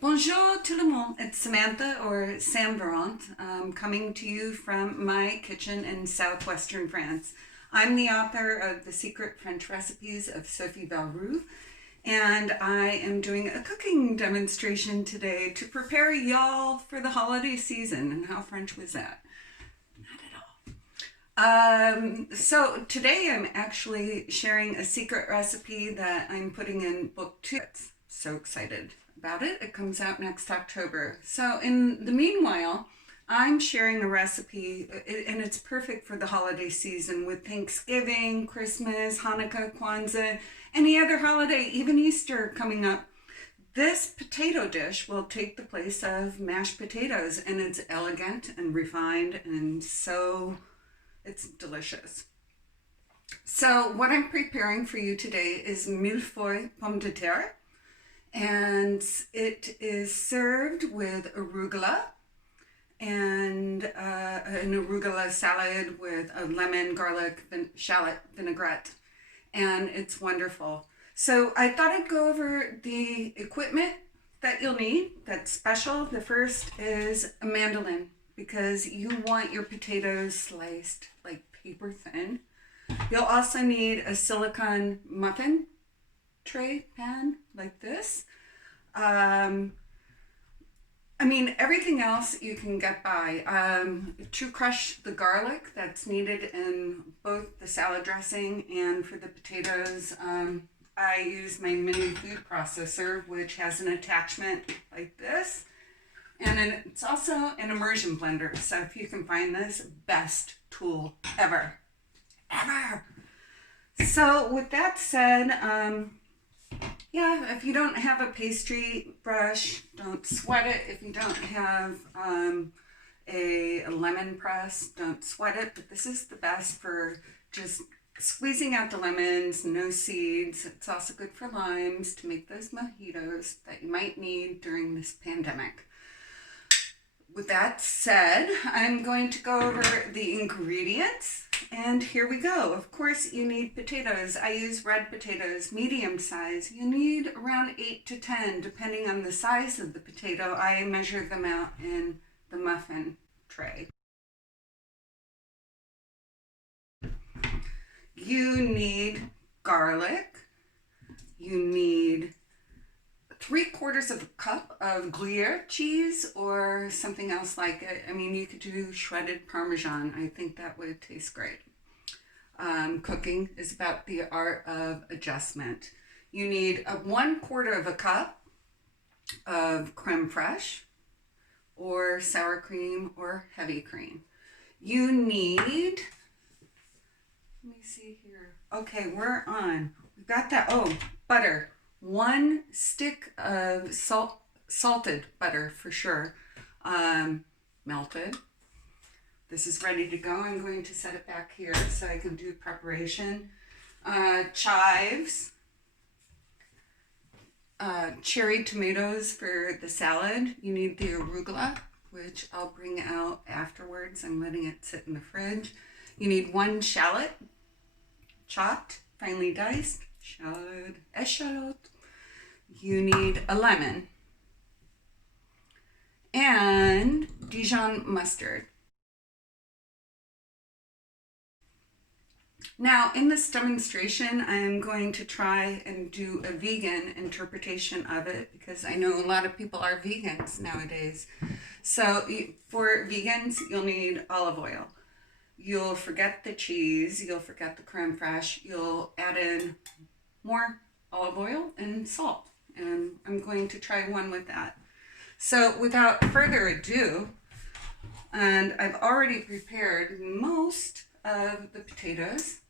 Bonjour tout le monde, it's Samantha or Sam Verant, coming to you from my kitchen in southwestern France. I'm the author of The Secret French Recipes of Sophie Valroux, and I am doing a cooking demonstration today to prepare y'all for the holiday season. And how French was that? Not at all. So today I'm actually sharing a secret recipe that I'm putting in book 2. So excited about it. It comes out next October. So in the meanwhile, I'm sharing a recipe, and it's perfect for the holiday season with Thanksgiving, Christmas, Hanukkah, Kwanzaa, any other holiday, even Easter coming up. This potato dish will take the place of mashed potatoes, and it's elegant and refined, and so it's delicious. So what I'm preparing for you today is Mille-Feuille Pomme de Terre, and it is served with arugula and an arugula salad with a lemon, garlic, shallot vinaigrette, and it's wonderful. So I thought I'd go over the equipment that you'll need that's special. The first is a mandolin, because you want your potatoes sliced like paper thin. You'll also need a silicone muffin tray pan like this. Everything else you can get by. To crush the garlic that's needed in both the salad dressing and for the potatoes, I use my mini food processor, which has an attachment like this. And it's also an immersion blender. So if you can find this, best tool ever. So with that said, if you don't have a pastry brush, don't sweat it. If you don't have a lemon press, don't sweat it. But this is the best for just squeezing out the lemons, no seeds. It's also good for limes to make those mojitos that you might need during this pandemic. With that said, I'm going to go over the ingredients, and here we go. Of course, you need potatoes. I use red potatoes, medium size. You need around 8 to 10, depending on the size of the potato. I measure them out in the muffin tray. You need garlic. You need 3/4 of a cup of Gruyère cheese or something else like it. You could do shredded Parmesan. I think that would taste great. Cooking is about the art of adjustment. You need 1/4 of a cup of crème fraîche or sour cream or heavy cream. You need, let me see here. Okay, we're on. We've got that. Oh, butter. 1 stick of salted butter for sure, melted. This is ready to go. I'm going to set it back here so I can do preparation. Chives, cherry tomatoes for the salad. You need the arugula, which I'll bring out afterwards. I'm letting it sit in the fridge. You need 1 shallot, chopped, finely diced, shallot. You need a lemon and Dijon mustard. Now, in this demonstration, I'm going to try and do a vegan interpretation of it, because I know a lot of people are vegans nowadays. So for vegans, you'll need olive oil. You'll forget the cheese. You'll forget the crème fraîche. You'll add in more olive oil and salt. And I'm going to try one with that. So without further ado, and I've already prepared most of the potatoes,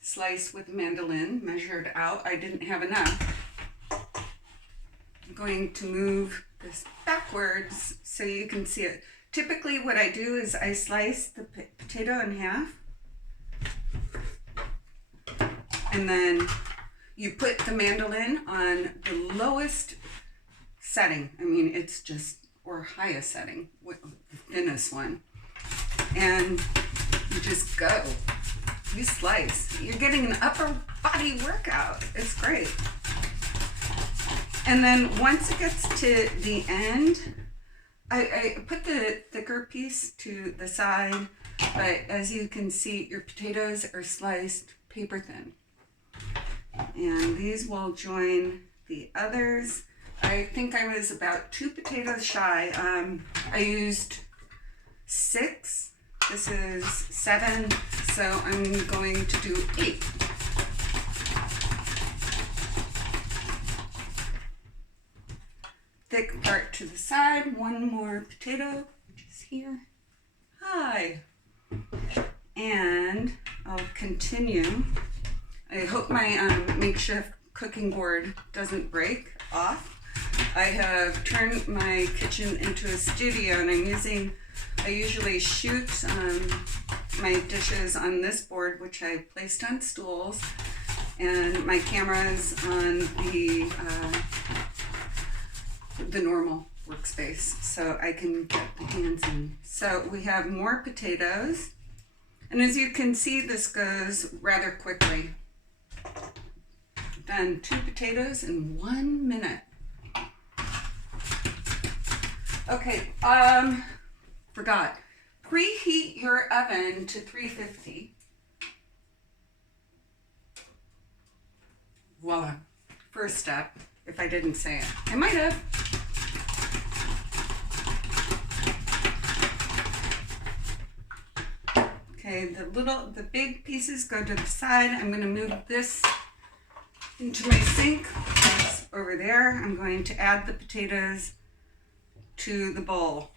sliced with a mandolin, measured out. I didn't have enough. I'm going to move this backwards so you can see it. Typically what I do is I slice the potato in half, and then you put the mandolin on the lowest setting. It's just, or highest setting, the thinnest one. And you just go. You slice. You're getting an upper body workout. It's great. And then once it gets to the end, I put the thicker piece to the side, but as you can see, your potatoes are sliced paper thin. And these will join the others. I think I was about 2 potatoes shy. I used 6. This is 7, so I'm going to do 8. Thick part to the side. One more potato, which is here. Hi. And I'll continue. I hope my makeshift cooking board doesn't break off. I have turned my kitchen into a studio, and I usually shoot my dishes on this board, which I placed on stools, and my camera's on the normal workspace, so I can get the hands in. So we have more potatoes, and as you can see, this goes rather quickly. Done 2 potatoes in 1 minute. Okay, forgot. Preheat your oven to 350. Voila. First step, if I didn't say it. I might have. Okay, the big pieces go to the side. I'm going to move this into my sink. That's over there. I'm going to add the potatoes to the bowl.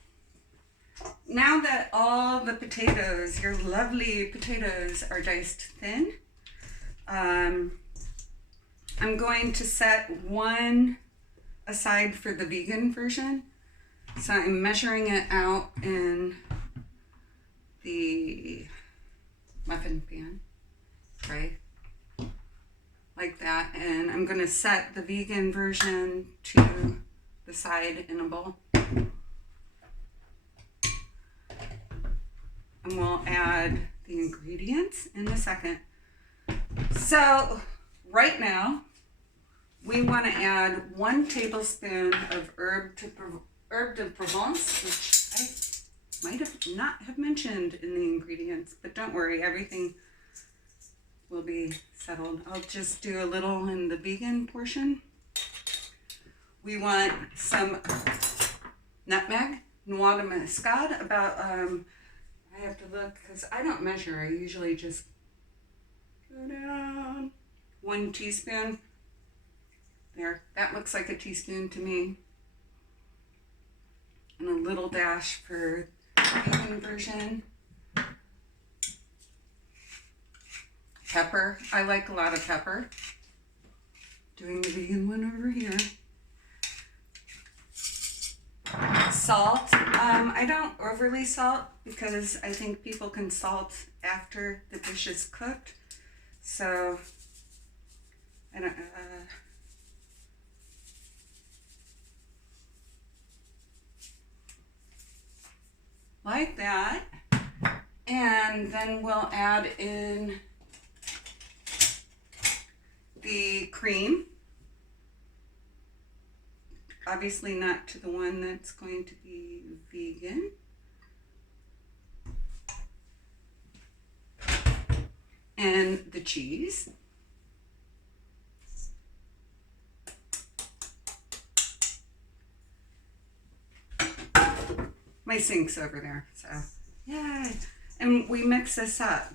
Now that all the potatoes, your lovely potatoes, are diced thin, I'm going to set one aside for the vegan version. So I'm measuring it out in the muffin pan, right? Like that. And I'm going to set the vegan version to the side in a bowl. And we'll add the ingredients in a second. So right now, we want to add 1 tablespoon of herb de Provence, which I might have not have mentioned in the ingredients, but don't worry, everything will be settled. I'll just do a little in the vegan portion. We want some nutmeg, noix de muscade, about, I have to look because I don't measure. I usually just go down 1 teaspoon. There, that looks like a teaspoon to me. And a little dash for the vegan version. Pepper. I like a lot of pepper. Doing the vegan one over here. Salt. I don't overly salt because I think people can salt after the dish is cooked. So I don't. Like that. And then we'll add in the cream. Obviously not to the one that's going to be vegan. And the cheese. My sink's over there, so yay. And we mix this up.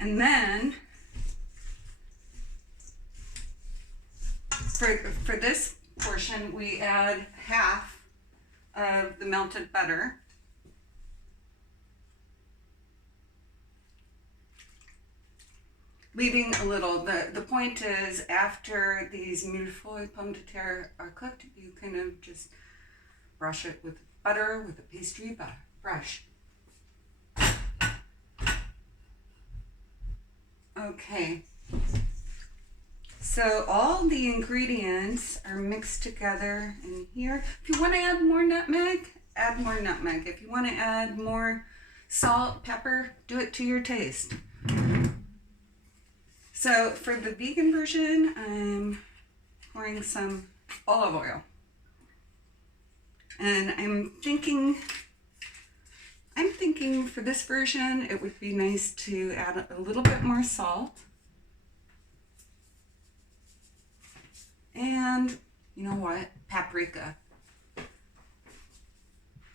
And then for this portion, we add half of the melted butter. Leaving a little. The point is, after these Mille-Feuille Pommes de Terre are cooked, you kind of just brush it with butter, with a pastry brush. Okay. So all the ingredients are mixed together in here. If you want to add more nutmeg, add more nutmeg. If you want to add more Salt, pepper, do it to your taste. So for the vegan version, I'm pouring some olive oil. And I'm thinking for this version, it would be nice to add a little bit more salt. And you know what? Paprika.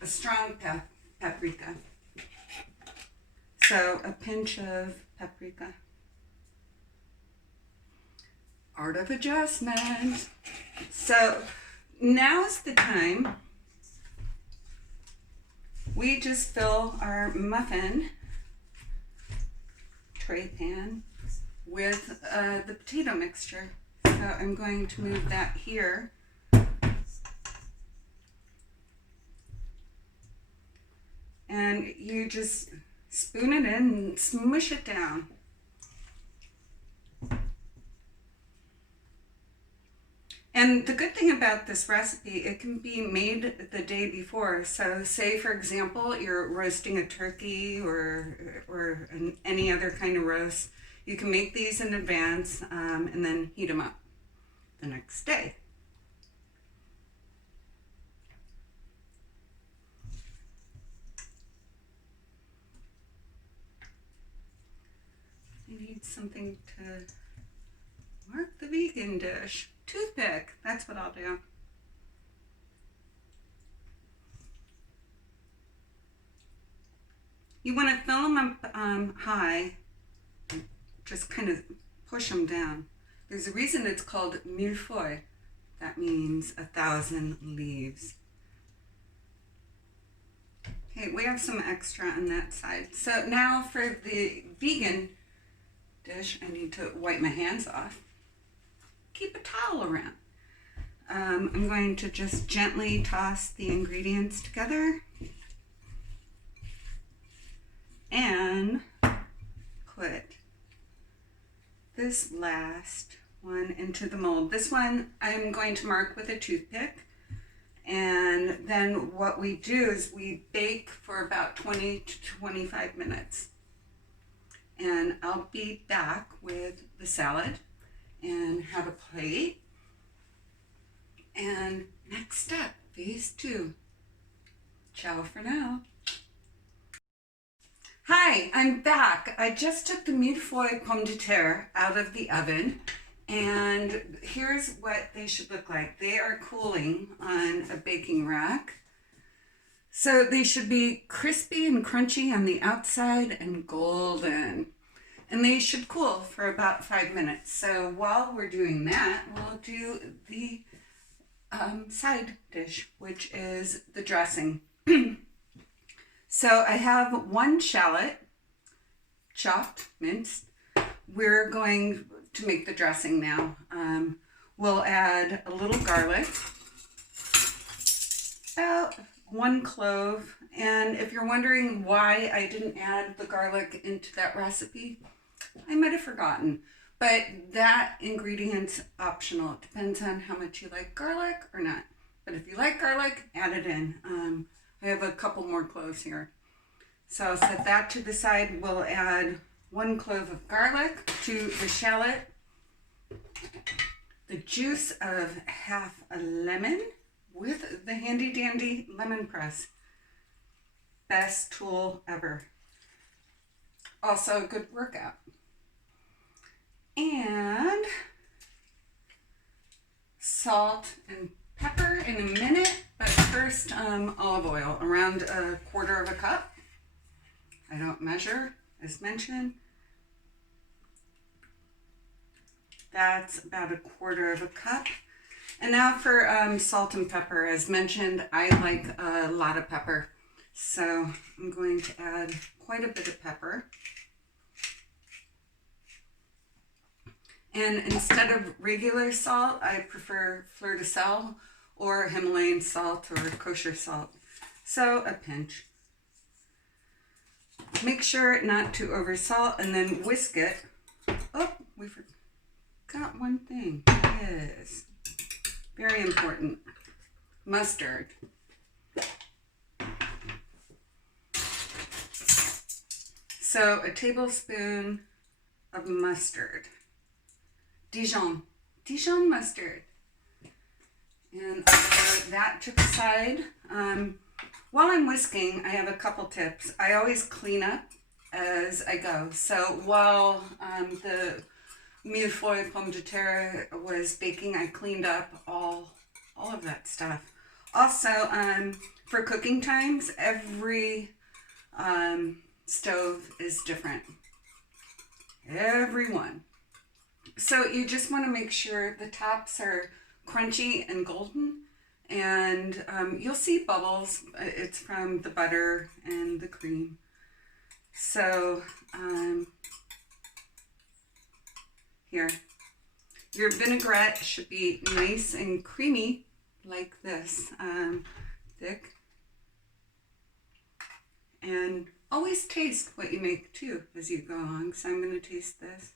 A strong paprika. So a pinch of paprika. Art of adjustment. So now's the time. We just fill our muffin tray pan with the potato mixture. So I'm going to move that here. And you just spoon it in and smush it down. And the good thing about this recipe, it can be made the day before. So say, for example, you're roasting a turkey or any other kind of roast. You can make these in advance and then heat them up the next day. I need something to mark the vegan dish. Toothpick, that's what I'll do. You want to fill them up high, just kind of push them down. There's a reason it's called Mille-Feuille. That means 1,000 leaves. Okay, we have some extra on that side. So now for the vegan dish, I need to wipe my hands off. Keep a towel around. I'm going to just gently toss the ingredients together and put this last one into the mold. This one I'm going to mark with a toothpick, and then what we do is we bake for about 20 to 25 minutes. And I'll be back with the salad and have a plate. And next step, phase 2. Ciao for now. Hi, I'm back. I just took the Mille-Feuille Pomme de Terre out of the oven, and here's what they should look like. They are cooling on a baking rack. So they should be crispy and crunchy on the outside and golden. And they should cool for about 5 minutes. So while we're doing that, we'll do the side dish, which is the dressing. So I have 1 shallot, chopped, minced. We're going to make the dressing now. We'll add a little garlic, about 1 clove. And if you're wondering why I didn't add the garlic into that recipe, I might have forgotten. But that ingredient's optional. It depends on how much you like garlic or not. But if you like garlic, add it in. I have a couple more cloves here. So I'll set that to the side. We'll add 1 clove of garlic to the shallot, the juice of half a lemon with the handy dandy lemon press. Best tool ever. Also a good workout. And salt and pepper in a minute, but first olive oil, around 1/4 cup. I don't measure, as mentioned. That's about 1/4 cup. And now for salt and pepper. As mentioned, I like a lot of pepper, so I'm going to add quite a bit of pepper. And instead of regular salt, I prefer fleur de sel or Himalayan salt or kosher salt. So a pinch. Make sure not to over salt, and then whisk it. Oh, we forgot one thing. Yes. Very important. Mustard. So a tablespoon of mustard. Dijon Mustard. And I'll pour that to the side. While I'm whisking, I have a couple tips. I always clean up as I go. So while the Mille-Feuille Pomme de Terre was baking, I cleaned up all of that stuff. Also, for cooking times, every stove is different. Every one. So you just want to make sure the tops are crunchy and golden, and you'll see bubbles. It's from the butter and the cream. So here, your vinaigrette should be nice and creamy like this, thick. And always taste what you make too as you go along. So I'm going to taste this.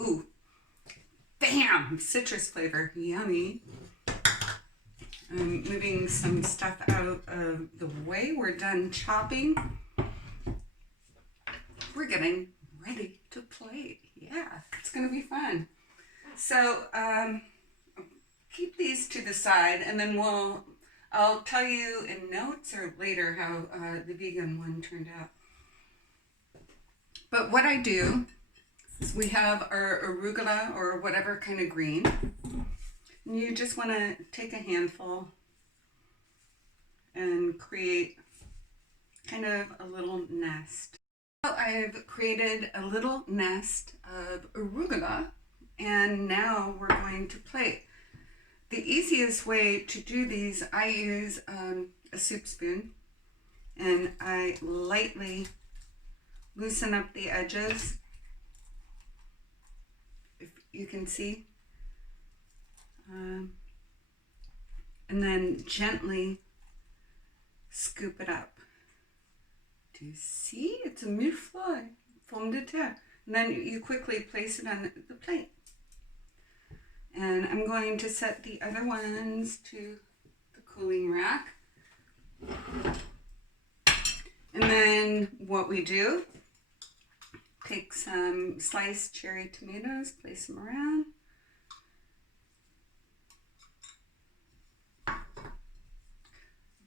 Ooh, bam! Citrus flavor, yummy. I'm moving some stuff out of the way. We're done chopping. We're getting ready to play. Yeah, it's gonna be fun. So keep these to the side, and then I'll tell you in notes or later how the vegan one turned out. But what I do is we have our arugula or whatever kind of green. And you just want to take a handful and create kind of a little nest. So I've created a little nest of arugula, and now we're going to plate. The easiest way to do these, I use a soup spoon, and I lightly loosen up the edges, if you can see, and then gently scoop it up. Do you see? It's a mille-feuille, pomme de terre. And then you quickly place it on the plate. And I'm going to set the other ones to the cooling rack. And then what we do, take some sliced cherry tomatoes, place them around.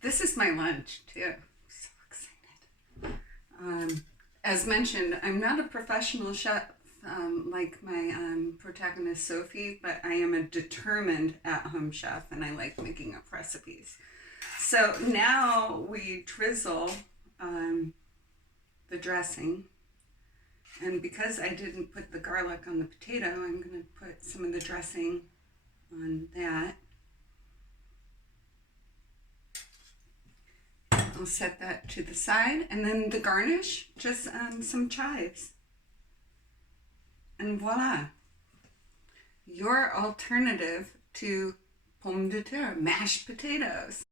This is my lunch too. I'm so excited. As mentioned, I'm not a professional chef like my protagonist Sophie, but I am a determined at-home chef, and I like making up recipes. So now we drizzle the dressing. And because I didn't put the garlic on the potato, I'm going to put some of the dressing on that. I'll set that to the side. And then the garnish, just some chives. And voila, your alternative to pomme de terre, mashed potatoes.